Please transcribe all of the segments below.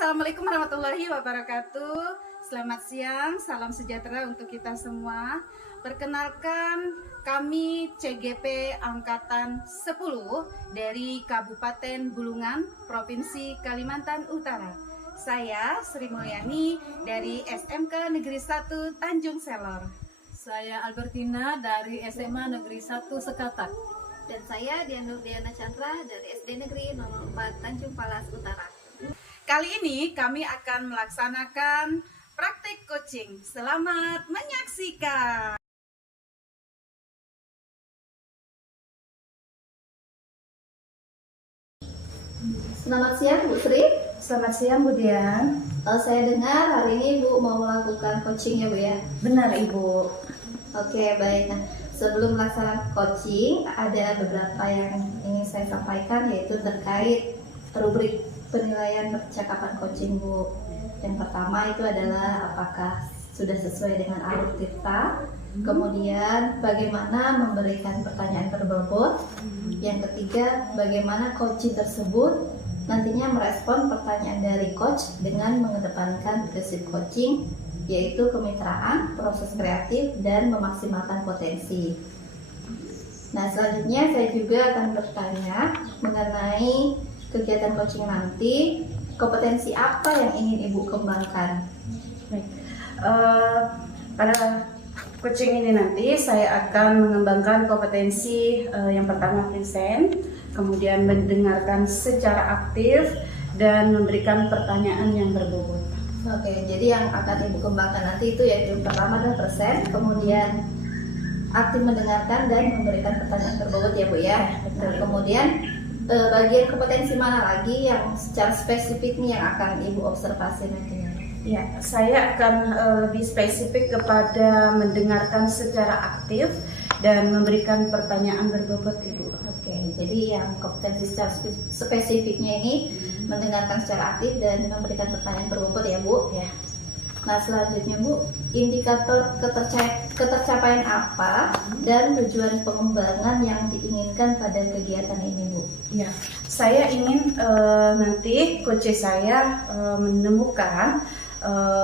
Assalamualaikum warahmatullahi wabarakatuh. Selamat siang, salam sejahtera untuk kita semua. Perkenalkan, kami CGP Angkatan 10 dari Kabupaten Bulungan, Provinsi Kalimantan Utara. Saya Sri Mulyani dari SMK Negeri 1 Tanjung Selor. Saya Albertina dari SMA Negeri 1 Sekatak. Dan saya Diana Chandra dari SD Negeri nomor 4 Tanjung Palas Utara. Kali ini kami akan melaksanakan praktik coaching. Selamat menyaksikan. Selamat siang Bu Sri. Selamat siang Bu Dian. Saya dengar hari ini Bu mau melakukan coaching ya Bu ya. Benar Ibu. Oke baik. Nah sebelum melaksanakan coaching ada beberapa yang ingin saya sampaikan, yaitu terkait rubrik penilaian percakapan coaching Bu. Yang pertama itu adalah apakah sudah sesuai dengan alur tirta, kemudian bagaimana memberikan pertanyaan berbobot, yang ketiga bagaimana coaching tersebut nantinya merespon pertanyaan dari coach dengan mengedepankan prinsip coaching, yaitu kemitraan, proses kreatif, dan memaksimalkan potensi. Nah selanjutnya saya juga akan bertanya mengenai kegiatan coaching nanti, kompetensi apa yang ingin Ibu kembangkan? Baik. Pada coaching ini nanti saya akan mengembangkan kompetensi yang pertama present, kemudian mendengarkan secara aktif dan memberikan pertanyaan yang berbobot. Oke, jadi yang akan Ibu kembangkan nanti itu yaitu pertama adalah present, kemudian aktif mendengarkan dan memberikan pertanyaan berbobot ya Bu ya. Dan kemudian bagian kompetensi mana lagi yang secara spesifik nih yang akan Ibu observasi nantinya? Ya, saya akan lebih spesifik kepada mendengarkan secara aktif dan memberikan pertanyaan berbobot Ibu. Oke, jadi yang kompetensi secara spesifiknya ini mendengarkan secara aktif dan memberikan pertanyaan berbobot ya Bu. Ya. Nah selanjutnya Bu, indikator ketercapaian apa dan tujuan pengembangan yang diinginkan pada kegiatan ini Bu? Ya, saya ingin nanti coach saya menemukan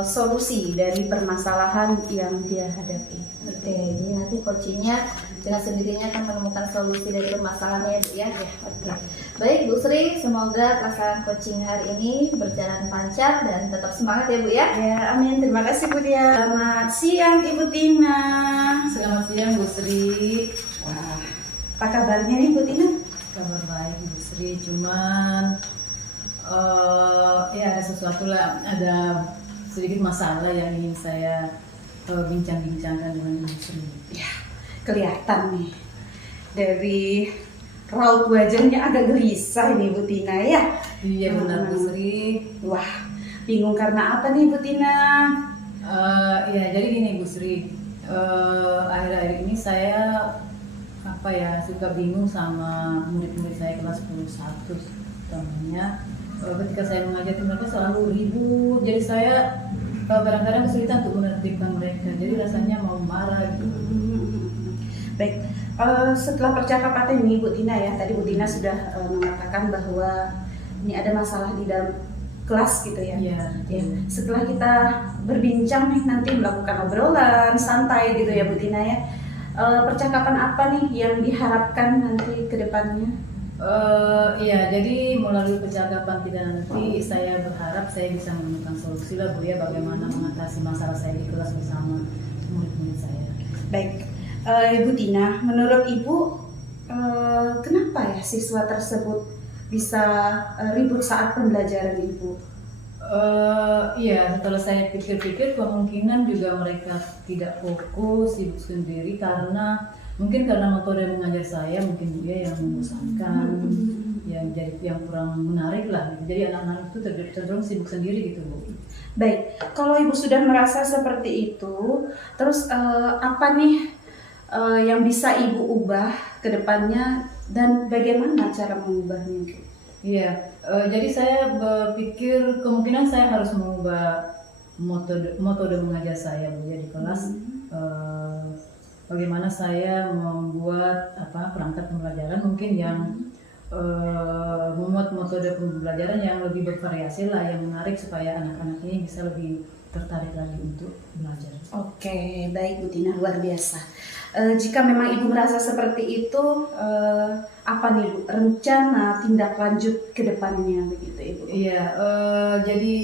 solusi dari permasalahan yang dia hadapi. Oke, jadi nanti coachingnya dengan sendirinya akan menemukan solusi dari permasalahannya Bu ya. Oke. Baik Bu Sri, semoga pelaksanaan coaching hari ini berjalan lancar dan tetap semangat ya Bu ya. Ya, amin. Terima kasih Bu Dia. Selamat siang Ibu Tina. Selamat siang Bu Sri. Wah, apa kabarnya nih Bu Tina? Kabar baik Bu Sri, cuman ya ada sesuatu lah, ada sedikit masalah yang ingin saya bincang-bincangkan dengan Bu Sri. Ya, kelihatan nih dari raut wajahnya agak gelisah ini Bu Tina ya. Iya benar Bu Sri. Wah, bingung karena apa nih Bu Tina? Ya jadi gini Bu Sri, akhir-akhir ini saya suka bingung sama murid-murid saya kelas 11 temannya. Ketika saya mengajar mereka selalu ribut, jadi saya kadang-kadang kesulitan untuk menertibkan mereka, jadi rasanya mau marah gitu. Baik, setelah percakapan ini Bu Tina ya, tadi Bu Tina sudah mengatakan bahwa ini ada masalah di dalam kelas gitu ya. Iya. Ya. Setelah kita berbincang nih, nanti melakukan obrolan santai gitu ya Bu Tina ya. Percakapan apa nih yang diharapkan nanti ke depannya? Iya, jadi melalui percakapan kita nanti saya berharap saya bisa menemukan solusi lah Bu ya, bagaimana mengatasi masalah saya di kelas bersama murid-murid saya. Baik, Ibu Tina, menurut Ibu kenapa ya siswa tersebut bisa ribut saat pembelajaran Ibu? Iya, setelah saya pikir-pikir kemungkinan juga mereka tidak fokus, sibuk sendiri karena metode mengajar saya mungkin dia yang membosankan, yang kurang menarik lah. Jadi anak-anak itu cenderung sibuk sendiri gitu Bu. Baik, kalau Ibu sudah merasa seperti itu, terus apa nih yang bisa Ibu ubah ke depannya dan bagaimana cara mengubahnya? Iya, jadi saya berpikir kemungkinan saya harus mengubah metode mengajar saya Bu ya di kelas. Bagaimana saya membuat perangkat pembelajaran mungkin yang memuat metode pembelajaran yang lebih bervariasi lah, yang menarik supaya anak-anak ini bisa lebih tertarik lagi untuk belajar. Oke, baik Bu Tina, luar biasa. Jika memang Ibu merasa seperti itu, apa nih Bu rencana tindak lanjut ke depannya begitu Ibu? Iya, jadi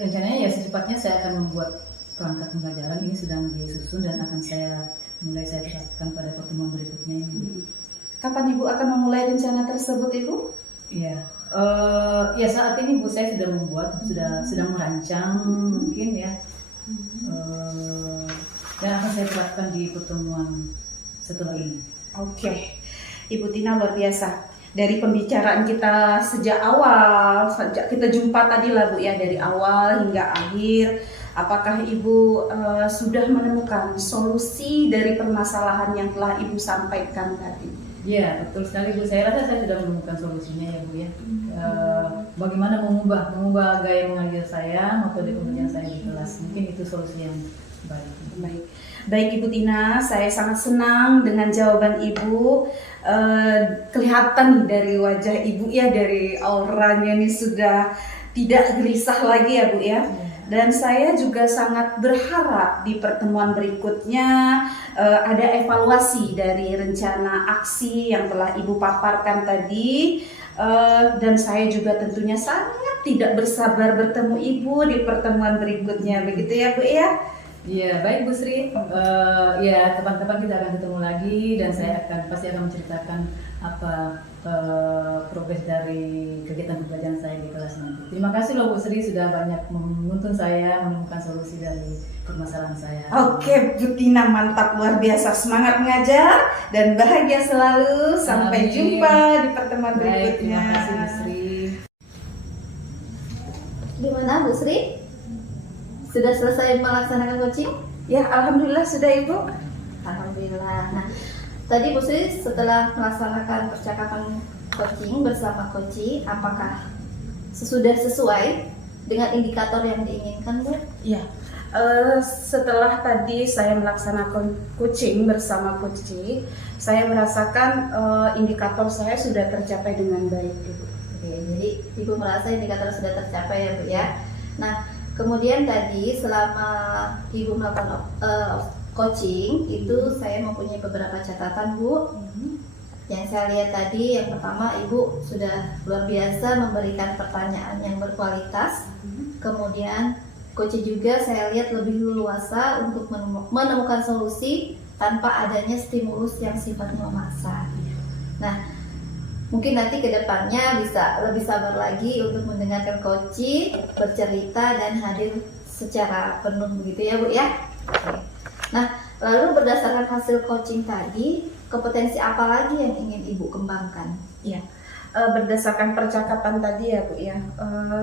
rencananya ya secepatnya saya akan membuat perangkat pembelajaran ini, sedang disusun dan akan saya terapkan pada pertemuan berikutnya ini. Kapan Ibu akan memulai rencana tersebut Ibu? Iya, ya saat ini Bu saya sudah membuat, sedang merancang mungkin ya, dan akan saya terapkan di pertemuan setelah ini. Oke, Ibu Tina luar biasa. Dari pembicaraan kita sejak awal, sejak kita jumpa tadi lah Bu ya, dari awal hingga akhir, apakah Ibu sudah menemukan solusi dari permasalahan yang telah Ibu sampaikan tadi? Iya, betul sekali Bu. Saya rasa saya sudah menemukan solusinya ya Bu ya. Bagaimana mengubah gaya mengajar saya, metode pembelajaran saya di kelas. Mungkin itu solusi yang baik. Baik Ibu Tina, saya sangat senang dengan jawaban Ibu. Kelihatan dari wajah Ibu ya, dari auranya ini sudah tidak gelisah lagi ya Bu ya. Dan saya juga sangat berharap di pertemuan berikutnya ada evaluasi dari rencana aksi yang telah Ibu paparkan tadi. Dan saya juga tentunya sangat tidak bersabar bertemu Ibu di pertemuan berikutnya, begitu ya Bu ya? Iya, baik Bu Sri. Ya, kapan-kapan kita akan ketemu lagi dan saya pasti akan menceritakan apa progres dari kegiatan pembelajaran saya di kelas nanti. Terima kasih loh Bu Sri sudah banyak menuntun saya menemukan solusi dari permasalahan saya. Oke, Bu Tina mantap, luar biasa, semangat mengajar dan bahagia selalu. Sampai jumpa di pertemuan berikutnya. Terima kasih Bu Sri. Gimana Bu Sri? Sudah selesai melaksanakan coaching? Ya, alhamdulillah sudah Ibu. Alhamdulillah. Nah, tadi Bu Sri setelah melaksanakan percakapan coaching bersama Koci, apakah sudah sesuai dengan indikator yang diinginkan Bu? Ya, setelah tadi saya melaksanakan coaching bersama Koci, saya merasakan indikator saya sudah tercapai dengan baik Ibu. Oke, jadi Ibu merasa indikator sudah tercapai ya Bu ya. Nah, kemudian tadi selama Ibu melakukan coaching itu saya mempunyai beberapa catatan Bu. Yang saya lihat tadi, yang pertama Ibu sudah luar biasa memberikan pertanyaan yang berkualitas. Kemudian coaching juga saya lihat lebih leluasa untuk menemukan solusi tanpa adanya stimulus yang sifatnya memaksa. Nah, mungkin nanti ke depannya bisa lebih sabar lagi untuk mendengarkan coaching, bercerita dan hadir secara penuh begitu ya Bu ya. Oke. Nah, lalu berdasarkan hasil coaching tadi, kompetensi apa lagi yang ingin Ibu kembangkan? Ya, berdasarkan percakapan tadi ya Bu ya,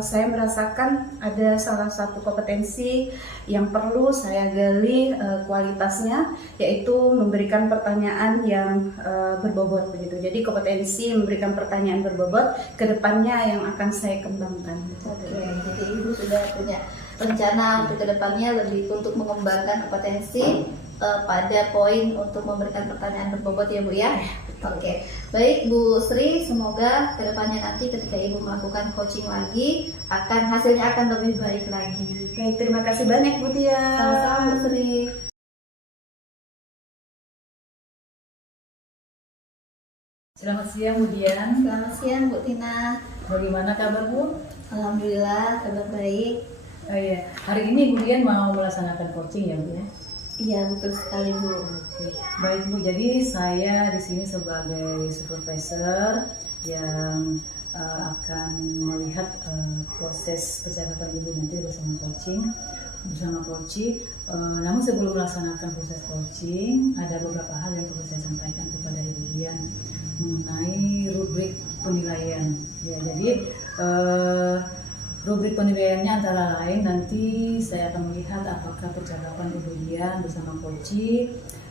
saya merasakan ada salah satu kompetensi yang perlu saya gali kualitasnya, yaitu memberikan pertanyaan yang berbobot begitu. Jadi kompetensi memberikan pertanyaan berbobot ke depannya yang akan saya kembangkan. Oke, jadi Ibu sudah punya rencana untuk kedepannya lebih untuk mengembangkan kompetensi pada poin untuk memberikan pertanyaan berbobot ya Bu ya. Oke, baik Bu Sri, semoga kedepannya nanti ketika Ibu melakukan coaching lagi hasilnya akan lebih baik lagi. Baik, terima kasih banyak Bu Tia. Sama-sama Bu Sri. Selamat siang Bu Dian. Selamat siang Bu Tina. Bagaimana kabar Bu? Alhamdulillah kabar baik. Oh iya, hari ini Bu Dian mau melaksanakan coaching ya Bu ya? Iya betul sekali Bu. Oke. Baik Bu, jadi saya di sini sebagai supervisor yang akan melihat proses percakapan Ibu nanti bersama coaching. Namun sebelum melaksanakan proses coaching, ada beberapa hal yang perlu saya sampaikan kepada Ibu Dian mengenai rubrik penilaian. Ya, jadi rubrik penilaiannya antara lain nanti saya akan melihat apakah percakapan Ibu Dian bersama coach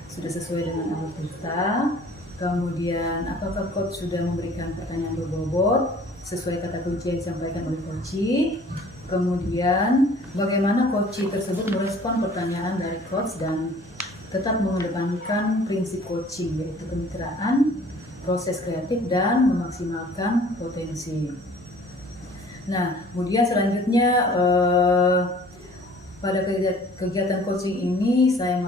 sudah sesuai dengan alur kita. Kemudian apakah coach sudah memberikan pertanyaan berbobot sesuai kata kunci yang disampaikan oleh coach. Kemudian bagaimana coach tersebut merespon pertanyaan dari coach dan tetap mengedepankan prinsip coaching, yaitu kemitraan, proses kreatif dan memaksimalkan potensi. Nah, kemudian selanjutnya pada kegiatan coaching ini saya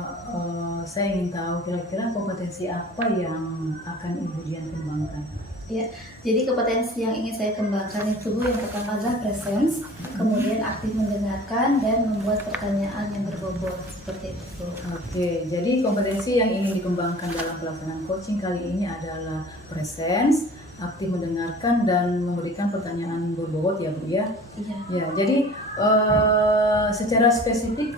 ingin tahu kira-kira kompetensi apa yang akan Ibu Dian kembangkan. Ya, jadi kompetensi yang ingin saya kembangkan itu yang pertama adalah presence, kemudian aktif mendengarkan dan membuat pertanyaan yang berbobot seperti itu. Oke, jadi kompetensi yang ingin dikembangkan dalam pelaksanaan coaching kali ini adalah presence, aktif mendengarkan dan memberikan pertanyaan berbobot ya Bu ya. Iya. Ya, jadi secara spesifik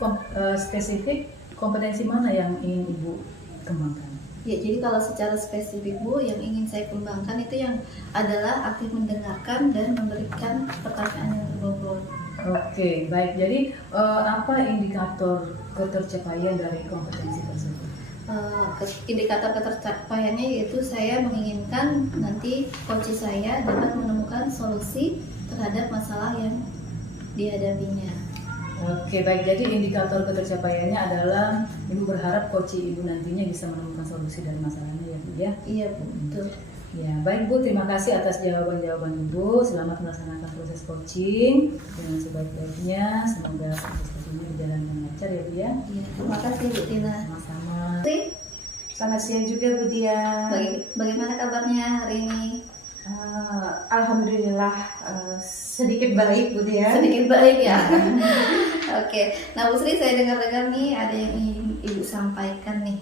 kompetensi mana yang ingin Ibu kembangkan? Ya, jadi kalau secara spesifik Bu, yang ingin saya kembangkan itu yang adalah aktif mendengarkan dan memberikan pertanyaan yang berbobot. Oke, baik. Jadi apa indikator ketercapaian dari kompetensi tersebut? Indikator ketercapaiannya yaitu saya menginginkan nanti coach saya dapat menemukan solusi terhadap masalah yang dihadapinya. Oke, baik. Jadi indikator ketercapaiannya adalah Ibu berharap coach Ibu nantinya bisa menemukan solusi dari masalahnya ya Bu ya? Iya Bu, betul. Ya, baik Bu, terima kasih atas jawaban-jawaban Ibu. Selamat melaksanakan proses coaching dengan sebaik-baiknya. Semoga proses coachingnya berjalan dengan lancar ya Bu ya. Iya, terima kasih Bu Tina. Sama-sama. Selamat siang juga Bu Dian. Bagaimana kabarnya hari ini? Alhamdulillah sedikit baik Bu Dian. Sedikit baik ya. Oke, nah Bu Sri, saya dengar-dengar nih ada yang ingin Ibu sampaikan nih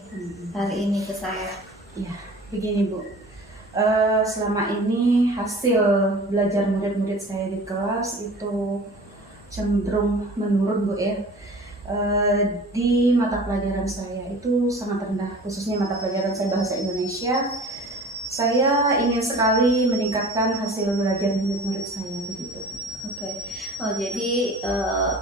hari ini ke saya. Ya, begini Bu. Selama ini hasil belajar murid-murid saya di kelas itu cenderung menurun Bu ya. Di mata pelajaran saya itu sangat rendah, khususnya mata pelajaran saya bahasa Indonesia. Saya ingin sekali meningkatkan hasil belajar murid-murid saya begitu. Oke. Oh, jadi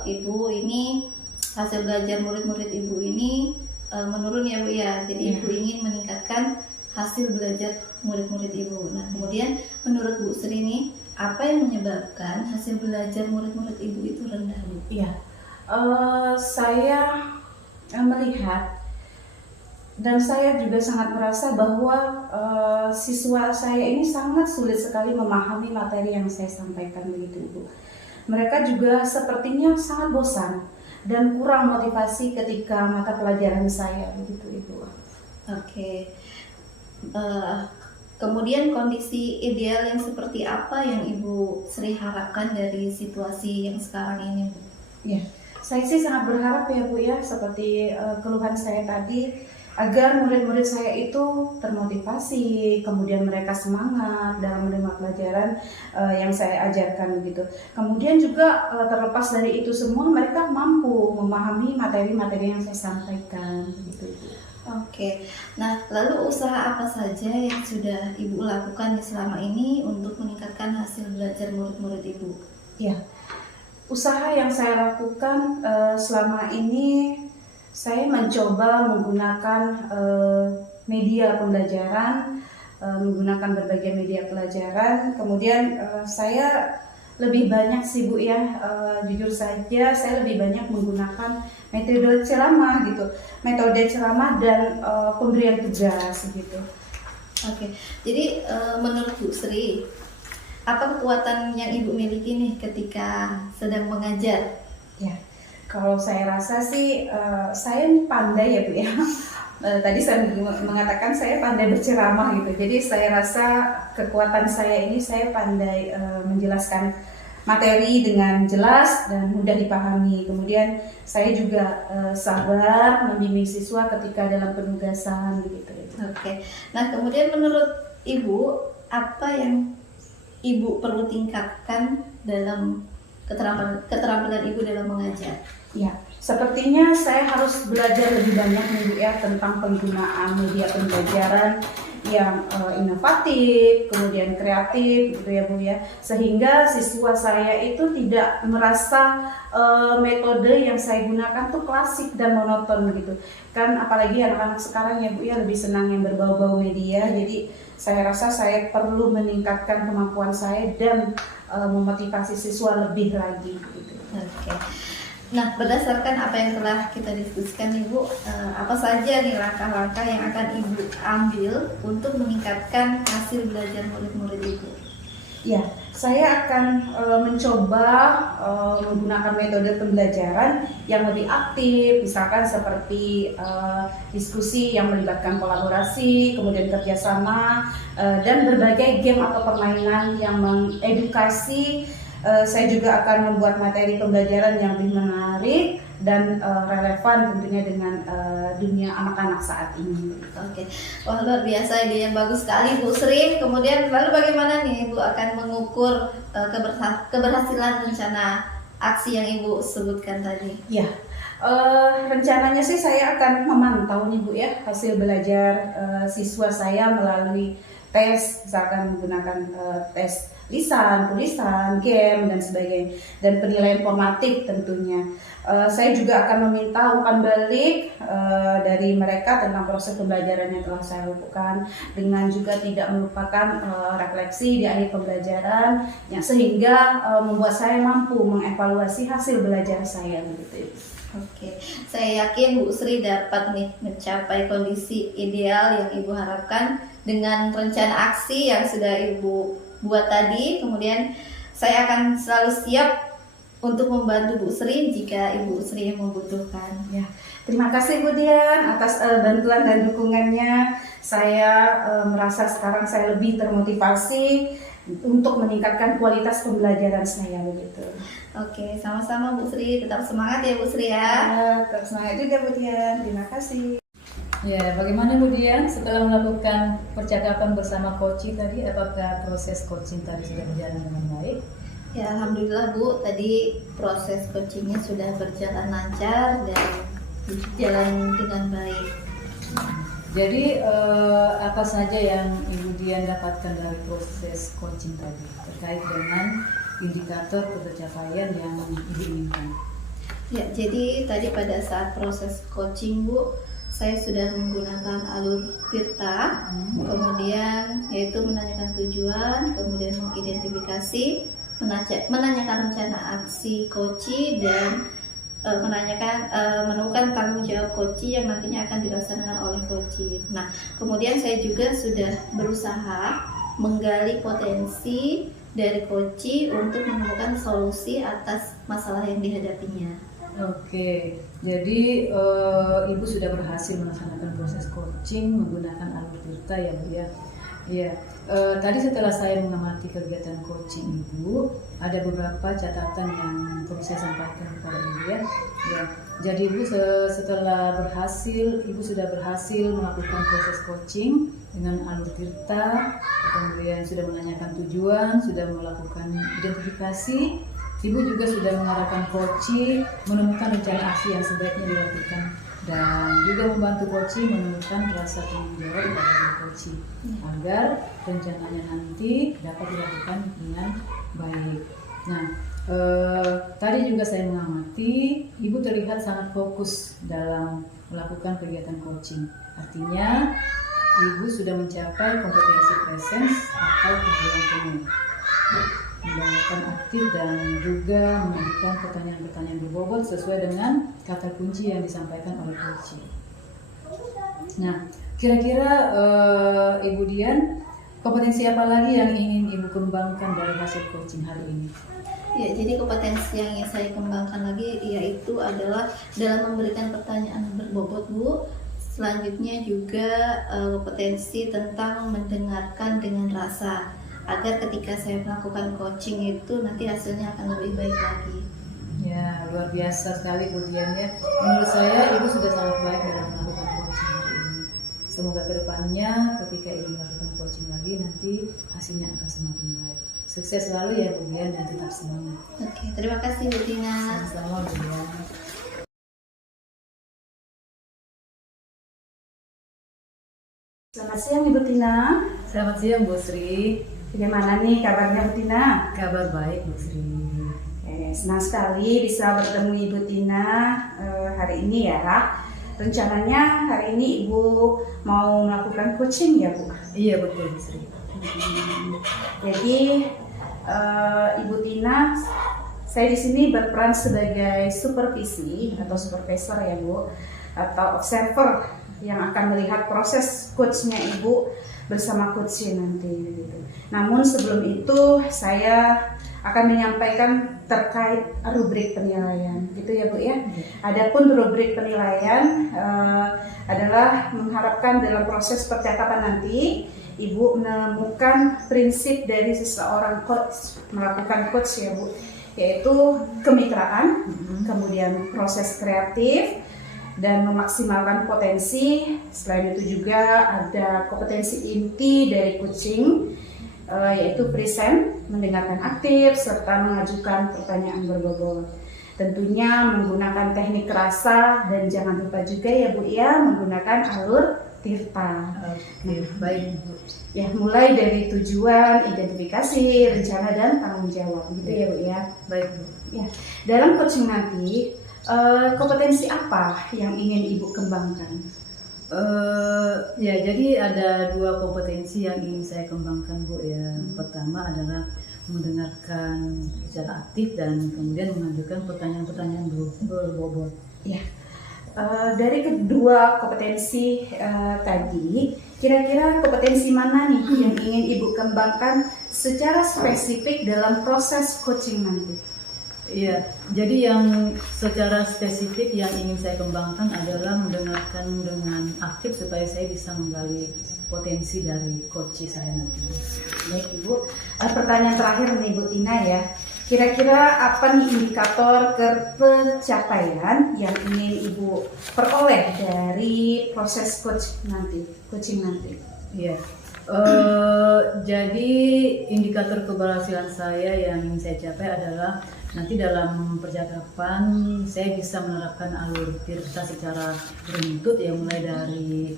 Ibu ini hasil belajar murid-murid Ibu ini menurun ya Bu ya. Jadi Ibu ingin meningkatkan hasil belajar murid-murid Ibu. Nah, kemudian menurut Bu Sri ini apa yang menyebabkan hasil belajar murid-murid Ibu itu rendah Bu? Iya. Saya melihat dan saya juga sangat merasa bahwa siswa saya ini sangat sulit sekali memahami materi yang saya sampaikan begitu Ibu. Mereka juga sepertinya sangat bosan dan kurang motivasi ketika mata pelajaran saya begitu Ibu. Oke. Kemudian kondisi ideal yang seperti apa yang Ibu Sri harapkan dari situasi yang sekarang ini Bu? Ya, saya sih sangat berharap ya Bu ya, seperti keluhan saya tadi, agar murid-murid saya itu termotivasi, kemudian mereka semangat dalam menerima pelajaran yang saya ajarkan begitu. Kemudian juga terlepas dari itu semua, mereka mampu memahami materi-materi yang saya sampaikan begitu. Oke, nah lalu usaha apa saja yang sudah Ibu lakukan selama ini untuk meningkatkan hasil belajar murid-murid Ibu? Ya, usaha yang saya lakukan selama ini, saya mencoba menggunakan media pembelajaran, menggunakan berbagai media pelajaran. Kemudian saya lebih banyak sih Bu ya, jujur saja saya lebih banyak menggunakan metode ceramah gitu, metode ceramah dan pemberian tugas gitu. Oke, jadi menurut Bu Sri, apa kekuatan yang Ibu miliki nih ketika sedang mengajar? Ya, kalau saya rasa sih saya pandai ya Bu ya. Tadi saya mengatakan saya pandai berceramah gitu. Jadi saya rasa kekuatan saya ini saya pandai menjelaskan materi dengan jelas dan mudah dipahami. Kemudian saya juga sabar membimbing siswa ketika dalam penugasan begitu. Oke. Nah, kemudian menurut Ibu apa yang Ibu perlu tingkatkan dalam keterampilan Ibu dalam mengajar? Ya, sepertinya saya harus belajar lebih banyak nih Bu ya tentang penggunaan media pembelajaran yang inovatif, kemudian kreatif gitu ya Bu ya, sehingga siswa saya itu tidak merasa metode yang saya gunakan tuh klasik dan monoton gitu kan, apalagi anak-anak sekarang ya Bu ya lebih senang yang berbau-bau media. Jadi saya rasa saya perlu meningkatkan kemampuan saya dan memotivasi siswa lebih lagi gitu. Oke. Nah, berdasarkan apa yang telah kita diskusikan Ibu, apa saja nih langkah-langkah yang akan Ibu ambil untuk meningkatkan hasil belajar murid-murid Ibu? Ya, saya akan mencoba menggunakan metode pembelajaran yang lebih aktif, misalkan seperti diskusi yang melibatkan kolaborasi, kemudian kerjasama, dan berbagai game atau permainan yang mengedukasi. Saya juga akan membuat materi pembelajaran yang lebih menarik dan relevan tentunya dengan dunia anak-anak saat ini. Oke, wah luar biasa, ide yang bagus sekali Bu Sri. Kemudian lalu bagaimana nih Ibu akan mengukur keberhasilan rencana aksi yang Ibu sebutkan tadi? Ya, rencananya sih saya akan memantau nih Bu ya hasil belajar siswa saya melalui tes, misalkan menggunakan tes lisan, tulisan, game dan sebagainya, dan penilaian formatif tentunya. Saya juga akan meminta umpan balik dari mereka tentang proses pembelajaran yang telah saya lakukan, dengan juga tidak melupakan refleksi di akhir pembelajaran, yang sehingga membuat saya mampu mengevaluasi hasil belajar saya begitu. Oke, saya yakin Bu Sri dapat nih mencapai kondisi ideal yang Ibu harapkan dengan rencana aksi yang sudah Ibu buat tadi. Kemudian saya akan selalu siap untuk membantu Bu Sri jika Ibu Sri membutuhkan. Ya, terima kasih Bu Dian atas bantuan dan dukungannya. Saya merasa sekarang saya lebih termotivasi untuk meningkatkan kualitas pembelajaran saya begitu. Oke, sama-sama Bu Sri. Tetap semangat ya Bu Sri ya. Tetap semangat juga Bu Dian. Terima kasih. Ya, bagaimana Bu Dian setelah melakukan percakapan bersama coaching tadi, apakah proses coaching tadi sudah berjalan dengan baik? Ya, alhamdulillah Bu, tadi proses coachingnya sudah berjalan lancar dan berjalan dengan baik. Jadi apa saja yang Ibu Dian dapatkan dari proses coaching tadi terkait dengan indikator pencapaian yang Ibu inginkan? Ya, jadi tadi pada saat proses coaching Bu, saya sudah menggunakan alur Tirta, kemudian yaitu menanyakan tujuan, kemudian mengidentifikasi, menanyakan rencana aksi coaching, dan menemukan tanggung jawab coaching yang nantinya akan dilaksanakan oleh coaching. Nah, kemudian saya juga sudah berusaha menggali potensi dari coaching untuk menemukan solusi atas masalah yang dihadapinya. Oke, jadi Ibu sudah berhasil melaksanakan proses coaching menggunakan alur Tirta ya Bu ya. Iya, tadi setelah saya mengamati kegiatan coaching Ibu, ada beberapa catatan yang perlu saya sampaikan kepada Ibu ya. Ya, jadi Ibu Ibu sudah berhasil melakukan proses coaching dengan alur Tirta, kemudian sudah menanyakan tujuan, sudah melakukan identifikasi. Ibu juga sudah mengarahkan coaching menemukan rencana aksi yang sebaiknya dilakukan, dan juga membantu coaching menemukan rasa tanggung jawab pada coaching agar rencananya nanti dapat dilakukan dengan baik. Nah, tadi juga saya mengamati Ibu terlihat sangat fokus dalam melakukan kegiatan coaching. Artinya Ibu sudah mencapai kompetensi presence atau keahlian penuh, mendengarkan aktif dan juga mengajukan pertanyaan-pertanyaan berbobot sesuai dengan kata kunci yang disampaikan oleh coaching. Nah, kira-kira Ibu Dian, kompetensi apa lagi yang ingin Ibu kembangkan dari hasil coaching hari ini? Ya, jadi kompetensi yang ingin saya kembangkan lagi yaitu adalah dalam memberikan pertanyaan berbobot Bu. Selanjutnya juga kompetensi tentang mendengarkan dengan rasa, agar ketika saya melakukan coaching itu nanti hasilnya akan lebih baik lagi. Ya, luar biasa sekali Bu Dian ya. Menurut saya Ibu sudah sangat baik dalam melakukan coaching hari ini. Semoga kedepannya ketika Ibu melakukan coaching lagi nanti hasilnya akan semakin baik. Sukses selalu ya Bu Dian dan tetap semangat. Oke, terima kasih Bu Tina. Sama-sama Bu Dian. Selamat siang Ibu Tina. Selamat siang Bu Sri. Bagaimana nih kabarnya Bu Tina? Kabar baik Bu Sri. Senang sekali bisa bertemu Ibu Tina hari ini ya. Rencananya hari ini Ibu mau melakukan coaching ya Bu? Iya betul Bu Sri. Jadi Ibu Tina, Saya di sini berperan sebagai supervisi atau supervisor ya Bu, atau observer yang akan melihat proses coachnya Ibu bersama coachnya nanti gitu. Namun sebelum itu saya akan menyampaikan terkait rubrik penilaian gitu ya Bu ya. Adapun rubrik penilaian adalah mengharapkan dalam proses percakapan nanti Ibu menemukan prinsip dari seseorang coach melakukan coach ya Bu, yaitu kemitraan, kemudian proses kreatif dan memaksimalkan potensi. Selain itu juga ada kompetensi inti dari coaching, yaitu present, mendengarkan aktif, serta mengajukan pertanyaan berbobot. Tentunya menggunakan teknik rasa dan jangan lupa juga ya Bu ya menggunakan alur Tirta. Oke, baik Bu. Ya, mulai dari tujuan, identifikasi, rencana dan tanggung jawab gitu ya Bu ya. Baik Bu. Ya, dalam coaching nanti kompetensi apa yang ingin Ibu kembangkan? Ya, jadi ada 2 kompetensi yang ingin saya kembangkan Bu ya. Pertama adalah mendengarkan secara aktif dan kemudian mengajukan pertanyaan-pertanyaan berbobot. Ya, dari kedua kompetensi tadi, kira-kira kompetensi mana nih yang ingin Ibu kembangkan secara spesifik dalam proses coaching nanti? Iya, jadi yang secara spesifik yang ingin saya kembangkan adalah mendengarkan dengan aktif supaya saya bisa menggali potensi dari coach saya nanti. Baik Ibu, pertanyaan terakhir nih Bu Tina ya. Kira-kira apa nih indikator pencapaian yang ingin Ibu peroleh dari proses coaching nanti? Iya. Jadi indikator keberhasilan saya yang ingin saya capai adalah nanti dalam percakapan saya bisa menerapkan alur Tirta secara beruntut ya, mulai dari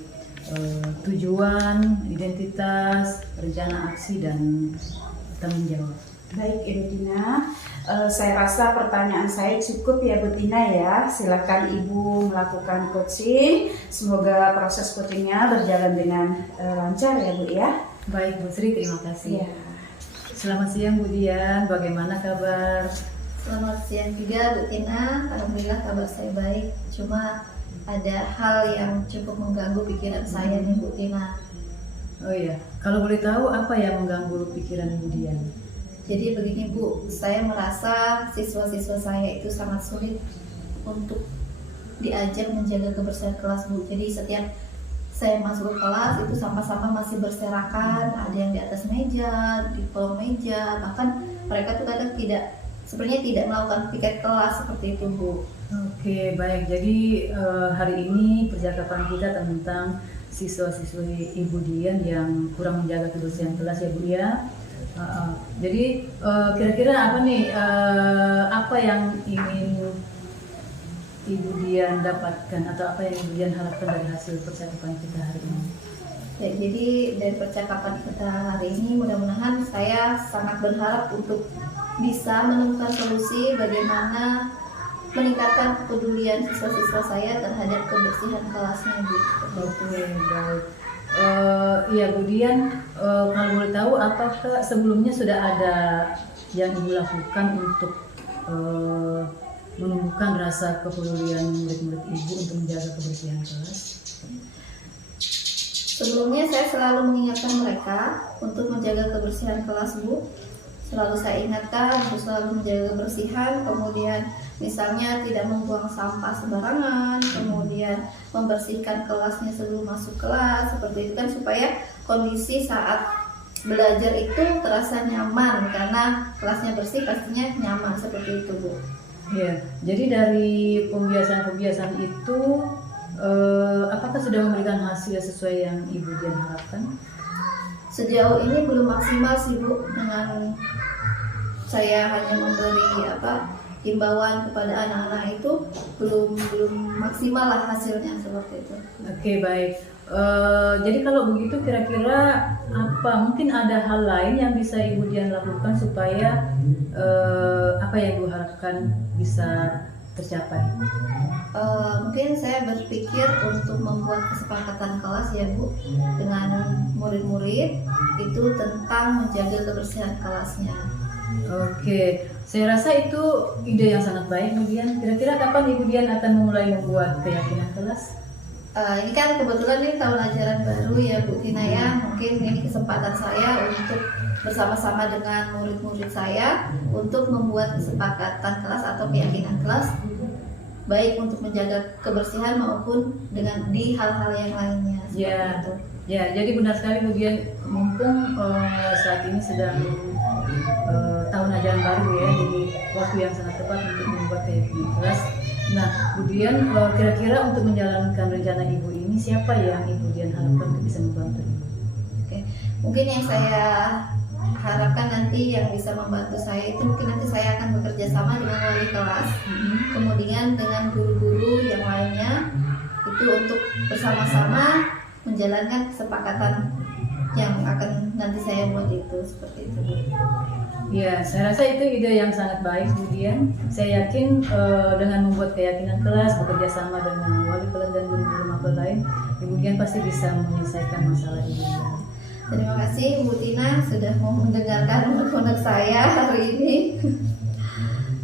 tujuan, identitas, rencana aksi dan tanggung jawab. Baik Ibu Tina, saya rasa pertanyaan saya cukup ya Bu Tina ya. Silakan Ibu melakukan coaching. Semoga proses coachingnya berjalan dengan lancar ya Bu ya. Baik Bu Sri, terima kasih. Ya. Selamat siang Bu Dian, bagaimana kabar? Selamat siang juga Bu Tina, alhamdulillah kabar saya baik. Cuma ada hal yang cukup mengganggu pikiran saya nih Bu Tina. Oh iya, kalau boleh tahu apa yang mengganggu pikiran Bu Dian? Jadi begini Bu, saya merasa siswa-siswa saya itu sangat sulit untuk diajar menjaga kebersihan kelas Bu. Jadi setiap saya masuk ke kelas itu sampah-sampah masih berserakan, ada yang di atas meja, di kolong meja, bahkan mereka tuh kadang sebenarnya tidak melakukan tiket kelas seperti itu Bu. Oke, baik. Jadi hari ini percakapan kita tentang siswa-siswi Ibu Dian yang kurang menjaga kebersihan kelas ya Bu ya. Jadi kira-kira apa nih apa yang ingin Ibu Dian dapatkan atau apa yang Ibu Dian harapkan dari hasil percakapan kita hari ini? Ya, jadi dari percakapan kita hari ini mudah-mudahan saya sangat berharap untuk bisa menemukan solusi bagaimana meningkatkan kepedulian siswa-siswa saya terhadap kebersihan kelasnya Bu. Oke, baik. Iya Bu Dian, kalau boleh tahu apakah sebelumnya sudah ada yang Ibu lakukan untuk menumbuhkan rasa kepedulian murid-murid Ibu untuk menjaga kebersihan kelas? Sebelumnya saya selalu mengingatkan mereka untuk menjaga kebersihan kelas Bu. Selalu saya ingatkan untuk selalu menjaga kebersihan, kemudian misalnya tidak membuang sampah sembarangan, kemudian membersihkan kelasnya sebelum masuk kelas, seperti itu kan supaya kondisi saat belajar itu terasa nyaman, karena kelasnya bersih pastinya nyaman, seperti itu Bu. Iya, jadi dari pembiasaan-pembiasaan itu apakah sudah memberikan hasil sesuai yang Ibu Dian harapkan? Sejauh ini belum maksimal sih Bu, dengan saya hanya memberi himbauan kepada anak-anak itu belum maksimal lah hasilnya seperti itu. Oke, baik. Jadi kalau begitu kira-kira apa mungkin ada hal lain yang bisa Ibu Dian lakukan supaya apa yang Ibu harapkan bisa tercapai? Mungkin saya berpikir untuk membuat kesepakatan kelas ya Bu dengan murid-murid itu tentang menjaga kebersihan kelasnya. Oke, Saya rasa itu ide yang sangat baik. Kemudian kira-kira kapan Ibu Dian akan memulai membuat keyakinan kelas? Ini kan kebetulan ini tahun ajaran baru ya Bu Tina ya. Mungkin ini kesempatan saya untuk bersama-sama dengan murid-murid saya untuk membuat kesepakatan kelas atau keyakinan kelas, baik untuk menjaga kebersihan maupun dengan di hal-hal yang lainnya. Ya, Itu. ya. Jadi benar sekali Bu Dian, mumpung saat ini sedang tahun ajaran baru ya, jadi waktu yang sangat tepat untuk membuat keyakinan kelas. Nah, kemudian kira-kira untuk menjalankan rencana Ibu ini, siapa yang Ibu Dian harapkan untuk bisa membantu Ibu? Oke, mungkin yang saya harapkan nanti yang bisa membantu saya itu mungkin nanti saya akan bekerja sama dengan wali kelas, kemudian dengan guru-guru yang lainnya, itu untuk bersama-sama menjalankan kesepakatan yang akan nanti saya buat itu, seperti itu. Ya, saya rasa itu ide yang sangat baik kemudian. Saya yakin dengan membuat keyakinan kelas, bekerja sama dengan wali kelas dan guru-guru mapel lain, kemudian pasti bisa menyelesaikan masalah ini. Terima kasih Bu Tina sudah mau mendengarkan unek-unek saya hari ini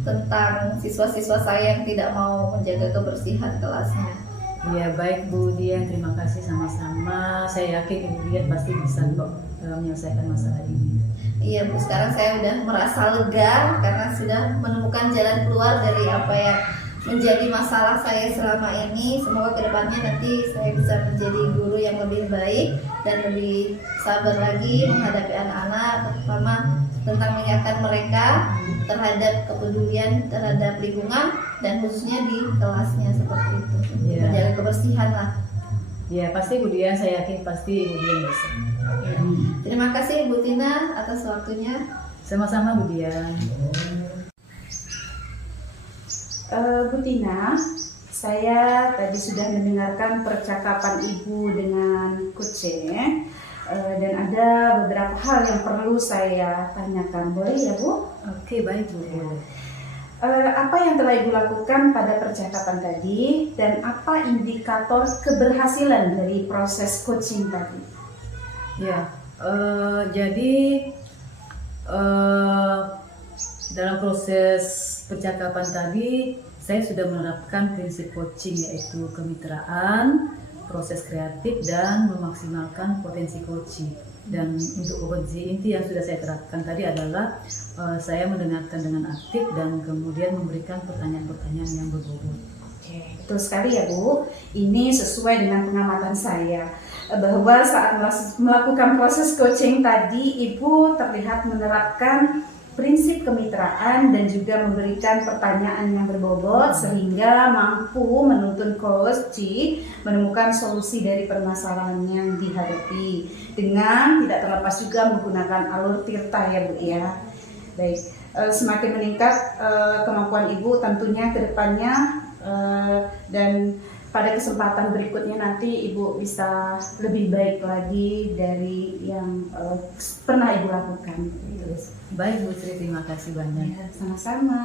tentang siswa-siswa saya yang tidak mau menjaga kebersihan kelasnya. Ya, baik Bu Dian, terima kasih sama-sama. Saya yakin Ibu Dian pasti bisa kok menyelesaikan masalah ini. Iya Bu, sekarang saya udah merasa lega karena sudah menemukan jalan keluar dari apa yang menjadi masalah saya selama ini. Semoga kedepannya nanti saya bisa menjadi guru yang lebih baik dan lebih sabar lagi menghadapi anak-anak, terutama tentang mengingatkan mereka terhadap kepedulian terhadap lingkungan dan khususnya di kelasnya seperti itu. Iya. Menjaga kebersihan lah. Ya, pasti Bu Dian, saya yakin pasti Ibu Dian bisa. Terima kasih Bu Tina atas waktunya. Sama-sama Bu Dian. Bu Tina, saya tadi sudah mendengarkan percakapan Ibu dengan Coach dan ada beberapa hal yang perlu saya tanyakan. Boleh ya Bu? Oke, baik Bu Dian. Apa yang telah Ibu lakukan pada percakapan tadi dan apa indikator keberhasilan dari proses coaching tadi? Ya, jadi dalam proses percakapan tadi saya sudah menerapkan prinsip coaching, yaitu kemitraan, proses kreatif, dan memaksimalkan potensi coaching. Dan untuk kompetensi inti yang sudah saya terapkan tadi adalah saya mendengarkan dengan aktif dan kemudian memberikan pertanyaan-pertanyaan yang berbobot. Oke, betul sekali ya Bu. Ini sesuai dengan pengamatan saya bahwa saat melakukan proses coaching tadi Ibu terlihat menerapkan prinsip kemitraan dan juga memberikan pertanyaan yang berbobot sehingga mampu menuntun coach menemukan solusi dari permasalahan yang dihadapi dengan tidak terlepas juga menggunakan alur tirta ya Bu ya. Baik, semakin meningkat kemampuan Ibu tentunya ke depannya dan pada kesempatan berikutnya nanti Ibu bisa lebih baik lagi dari yang pernah Ibu lakukan. Baik Bu Sri, terima kasih banyak. Ya, sama-sama.